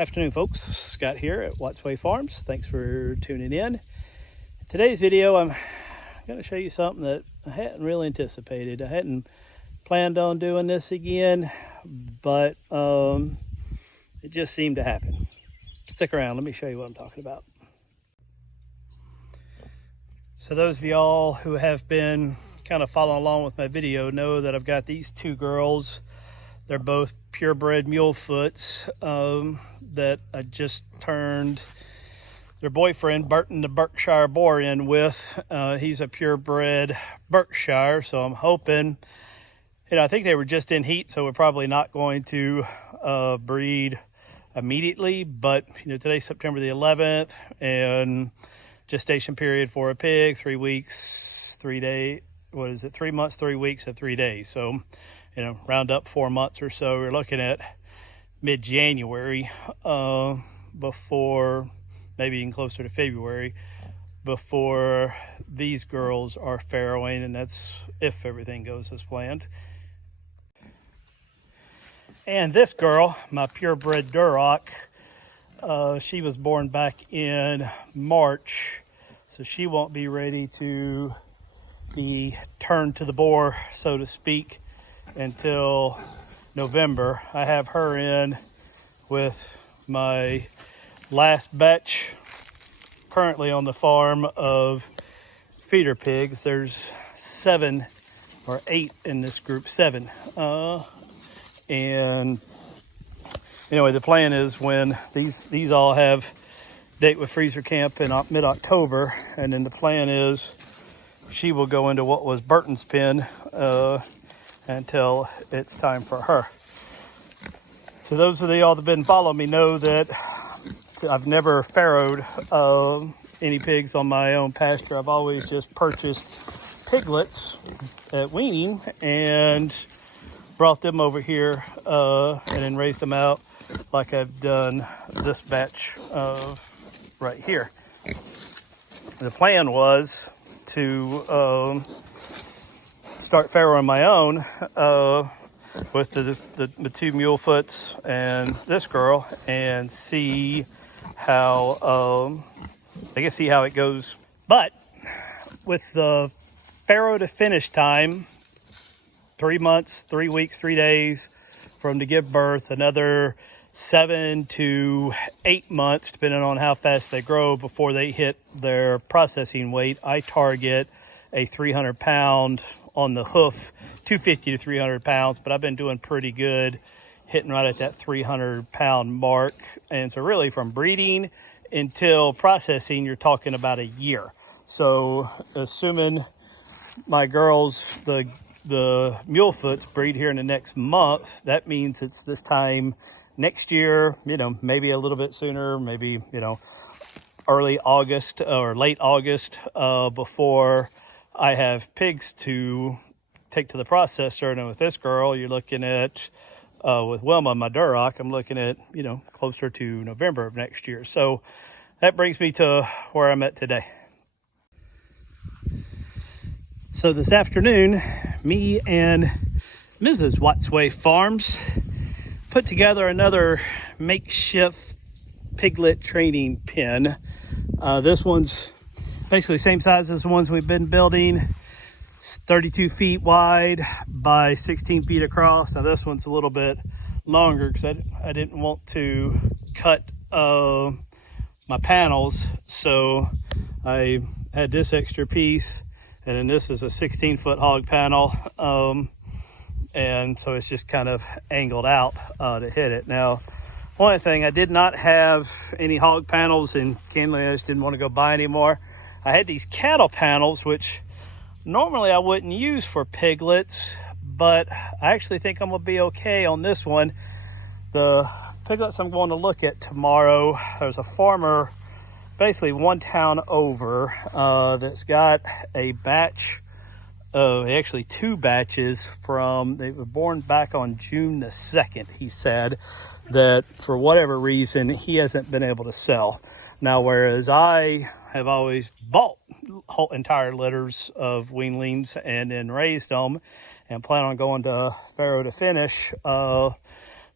Afternoon, folks. Scott here at Wattsway Farms. Thanks for tuning in. Today's video, I'm going to show you something that I hadn't really anticipated. I hadn't planned on doing this again, but it just seemed to happen. Stick around. Let me show you what I'm talking about. So those of y'all who have been kind of following along with my video know that I've got these two girls. They're both purebred mulefoots that I just turned their boyfriend Burton the Berkshire boar in with. He's a purebred Berkshire, so I'm hoping, I think they were just in heat, so we're probably not going to breed immediately, but today's September the 11th, and gestation period for a pig, 3 weeks, 3 days, 3 months, 3 weeks, and 3 days. So round up 4 months or so. We're looking at mid-January before, maybe even closer to February, before these girls are farrowing, and that's if everything goes as planned. And this girl, my purebred Duroc, she was born back in March, so she won't be ready to be turned to the boar, so to speak, until November. I have her in with my last batch currently on the farm of feeder pigs. There's 7 or 8 in this group, 7. And anyway, the plan is when these all have date with freezer camp in mid-October, and then the plan is she will go into what was Burton's pen until it's time for her. So those of y'all that have been following me know that I've never farrowed any pigs on my own pasture. I've always just purchased piglets at weaning and brought them over here and then raised them out like I've done this batch right here. The plan was to start farrowing my own with the 2 mulefoots and this girl, and see how see how it goes. But with the farrow to finish time, 3 months, 3 weeks, 3 days for them to give birth, another 7 to 8 months, depending on how fast they grow, before they hit their processing weight. I target a 300-pound on the hoof, 250 to 300 pounds, but I've been doing pretty good, hitting right at that 300-pound mark. And so really from breeding until processing, you're talking about a year. So assuming my girls, the mulefoots, breed here in the next month, that means it's this time next year, maybe a little bit sooner, maybe, early August or late August, before I have pigs to take to the processor. And with this girl, you're looking at, with Wilma, my Duroc, I'm looking at, closer to November of next year. So that brings me to where I'm at today. So this afternoon, me and Mrs. Wattsway Farms put together another makeshift piglet training pen. This one's basically the same size as the ones we've been building. It's 32 feet wide by 16 feet across. Now this one's a little bit longer because I didn't want to cut my panels, so I had this extra piece, and then this is a 16-foot hog panel, and so it's just kind of angled out to hit it. Now, one thing, I did not have any hog panels, and candidly I just didn't want to go buy any more. I had these cattle panels, which normally I wouldn't use for piglets, but I actually think I'm gonna be okay on this one. The piglets I'm going to look at tomorrow, there's a farmer basically one town over that's got a batch of, actually 2 batches they were born back on June the 2nd. He said that for whatever reason he hasn't been able to sell. Now, whereas I have always bought whole entire litters of weanlings and then raised them and plan on going to farrow to finish,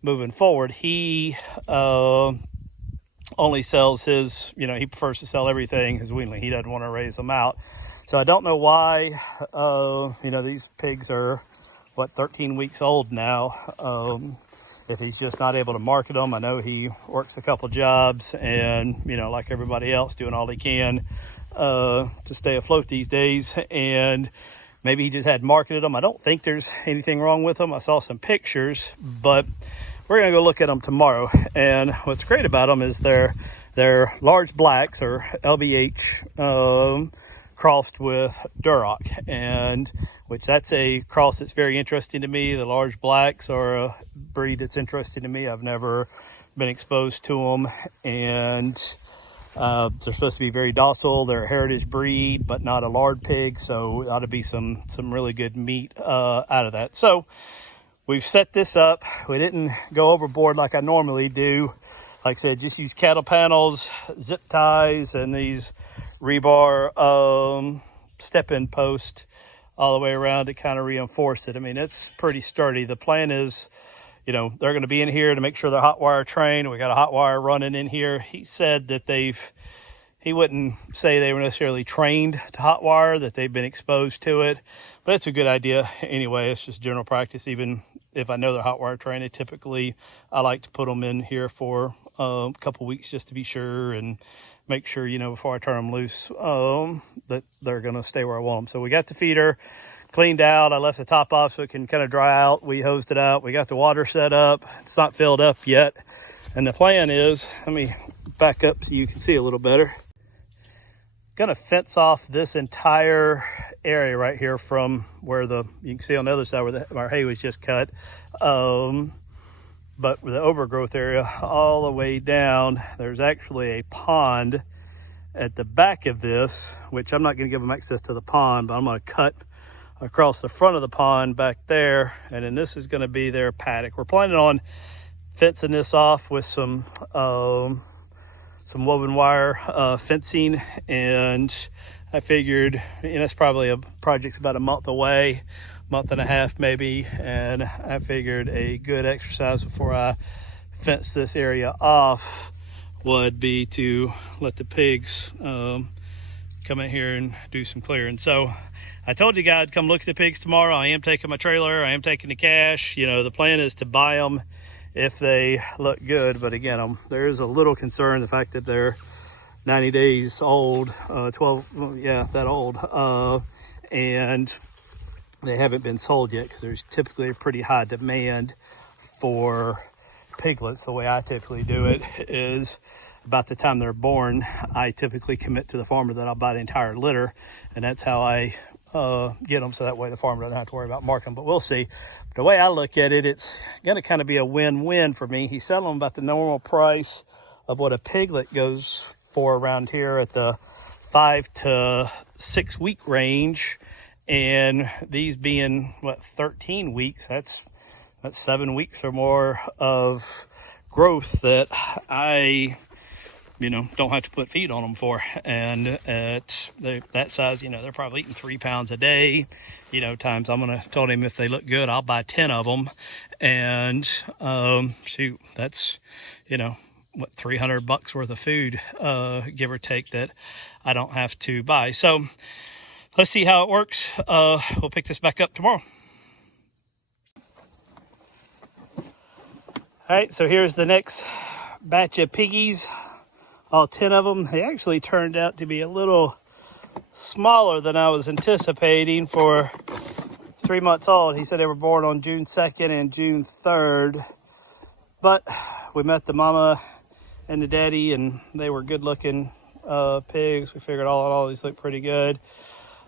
moving forward. He only sells his, he prefers to sell everything his weanling. He doesn't want to raise them out. So I don't know why, these pigs are, 13 weeks old now. If he's just not able to market them. I know he works a couple jobs and, like everybody else, doing all he can to stay afloat these days. And maybe he just hadn't marketed them. I don't think there's anything wrong with them. I saw some pictures, but we're going to go look at them tomorrow. And what's great about them is they're large blacks, or LBH, crossed with Duroc, and which that's a cross that's very interesting to me. The large blacks are a breed that's interesting to me. I've never been exposed to them, and they're supposed to be very docile. They're a heritage breed, but not a lard pig, so ought to be some really good meat out of that. So we've set this up. We didn't go overboard like I normally do. Like I said, just use cattle panels, zip ties, and these rebar step-in post all the way around to kind of reinforce it. I mean, it's pretty sturdy. The plan is, they're going to be in here to make sure they're hot wire trained. We got a hot wire running in here. He said that he wouldn't say they were necessarily trained to hot wire, that they've been exposed to it, but it's a good idea anyway. It's just general practice. Even if I know they're hot wire trained, typically I like to put them in here for a couple weeks just to be sure, and make sure, before I turn them loose, that they're going to stay where I want them. So we got the feeder cleaned out. I left the top off so it can kind of dry out. We hosed it out. We got the water set up. It's not filled up yet. And the plan is, let me back up so you can see a little better. Going to fence off this entire area right here from where you can see on the other side where our hay was just cut. But with the overgrowth area all the way down, there's actually a pond at the back of this, which I'm not going to give them access to the pond, but I'm going to cut across the front of the pond back there, and then this is going to be their paddock. We're planning on fencing this off with some woven wire fencing, and I figured, it's probably a project's about a month away, month and a half maybe, and I figured a good exercise before I fence this area off would be to let the pigs come in here and do some clearing. So I told you guys I'd come look at the pigs tomorrow. I am taking my trailer, I am taking the cash. The plan is to buy them if they look good, but again, there is a little concern, the fact that they're 90 days old, 12, yeah, that old, and they haven't been sold yet, because there's typically a pretty high demand for piglets. The way I typically do it is about the time they're born, I typically commit to the farmer that I'll buy the entire litter, and that's how I get them, so that way the farmer doesn't have to worry about marking them. But we'll see. The way I look at it, it's going to kind of be a win-win for me. He's selling them about the normal price of what a piglet goes for around here at the 5 to 6 week range. And these being 13 weeks, that's 7 weeks or more of growth that I don't have to put feed on them for. And at that size, they're probably eating 3 pounds a day. Times told him if they look good, I'll buy 10 of them. And shoot, that's $300 worth of food, give or take, that I don't have to buy. So let's see how it works. We'll pick this back up tomorrow. All right, so here's the next batch of piggies, all 10 of them. They actually turned out to be a little smaller than I was anticipating for 3 months old. He said they were born on June 2nd and June 3rd, but we met the mama and the daddy, and they were good looking pigs. We figured all these look pretty good.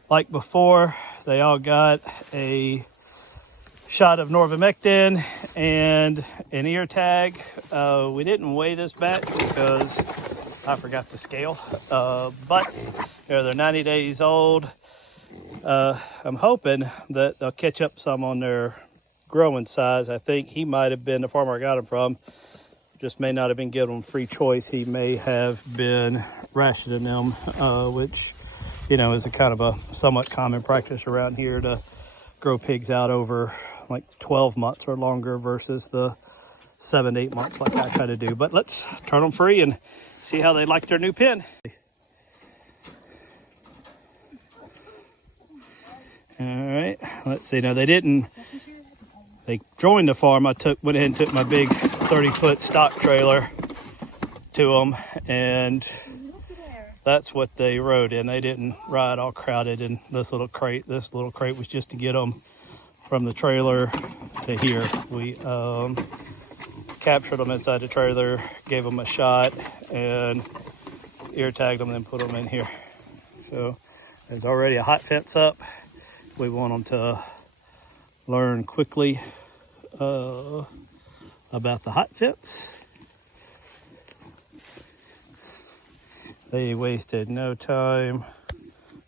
Like before, they all got a shot of norvimectin and an ear tag. We didn't weigh this batch because I forgot the scale, but they're 90 days old. I'm hoping that they'll catch up some on their growing size. I think he might have been the farmer I got them from, just may not have been giving them free choice. He may have been rationing them, which is a kind of a somewhat common practice around here to grow pigs out over like 12 months or longer versus the 7 to 8 months like I try to do. But let's turn them free and see how they like their new pen. All right, let's see. Now they joined the farm. I went ahead and took my big 30-foot stock trailer to them, and that's what they rode in. They didn't ride all crowded in this little crate. This little crate was just to get them from the trailer to here. We captured them inside the trailer, gave them a shot, and ear tagged them, then put them in here. So there's already a hot fence up. We want them to learn quickly about the hot fence. They wasted no time.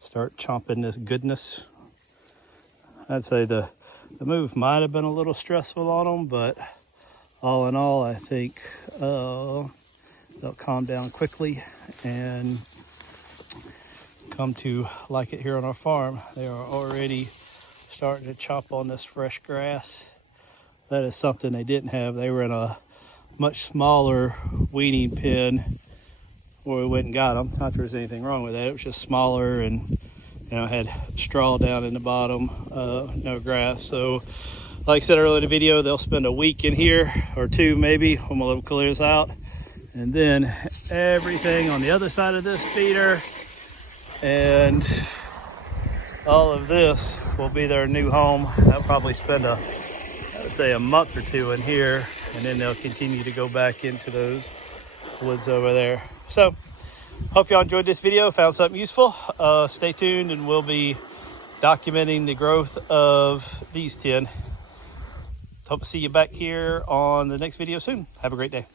Start chomping this goodness. I'd say the move might have been a little stressful on them, but all in all, I think they'll calm down quickly and come to like it here on our farm. They are already starting to chomp on this fresh grass. That is something they didn't have. They were in a much smaller weaning pen where we went and got them. Not that there's anything wrong with that. It was just smaller and had straw down in the bottom, no grass. So like I said earlier in the video, they'll spend a week in here or 2 maybe when we'll clear this out. And then everything on the other side of this feeder and all of this will be their new home. They'll probably spend I would say a month or 2 in here, and then they'll continue to go back into those woods over there. So hope y'all enjoyed this video, found something useful. Stay tuned and we'll be documenting the growth of these 10. Hope to see you back here on the next video soon. Have a great day.